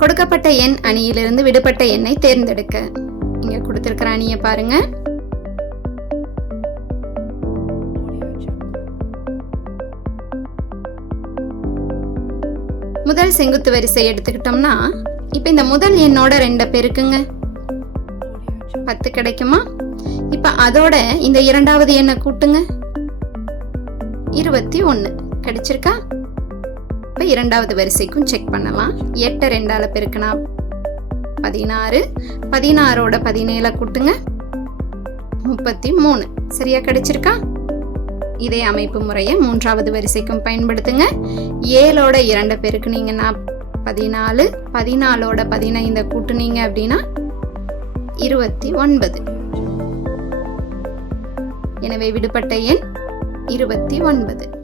கொடுக்கப்பட்ட எண் அணியிலிருந்து விடுபட்ட எண்ணை தேர்ந்தெடுக்க. இங்க கொடுத்திருக்கிற அணியை பாருங்க. முதல் செங்குத்து வரிசை எடுத்துக்கிட்டோம்னா இப்போ இந்த முதல் எண்ணோட ரெண்டு பெருக்குங்க. பத்து கிடைக்குமா? இப்போ அதோட இந்த இரண்டாவது எண்ணை கூட்டுங்க. இருபத்தி ஒன்று கிடைச்சிருக்கா? இப்போ இரண்டாவது வரிசைக்கும் செக் பண்ணலாம். எட்டை ரெண்டால் பெருக்கினா பதினாறு. பதினாறோட பதினேழை கூட்டுங்க. முப்பத்தி மூணு சரியா கிடைச்சிருக்கா? இதே அமைப்பு முறையை மூன்றாவது வரிசைக்கும் பயன்படுத்துங்க. ஏழோட இரண்டு பெருக்குனீங்கன்னா பதினாலு. பதினாலோட பதினைந்த கூட்டுனீங்க அப்படின்னா இருபத்தி ஒன்பது. எனவே விடுபட்ட எண் இருபத்தி ஒன்பது.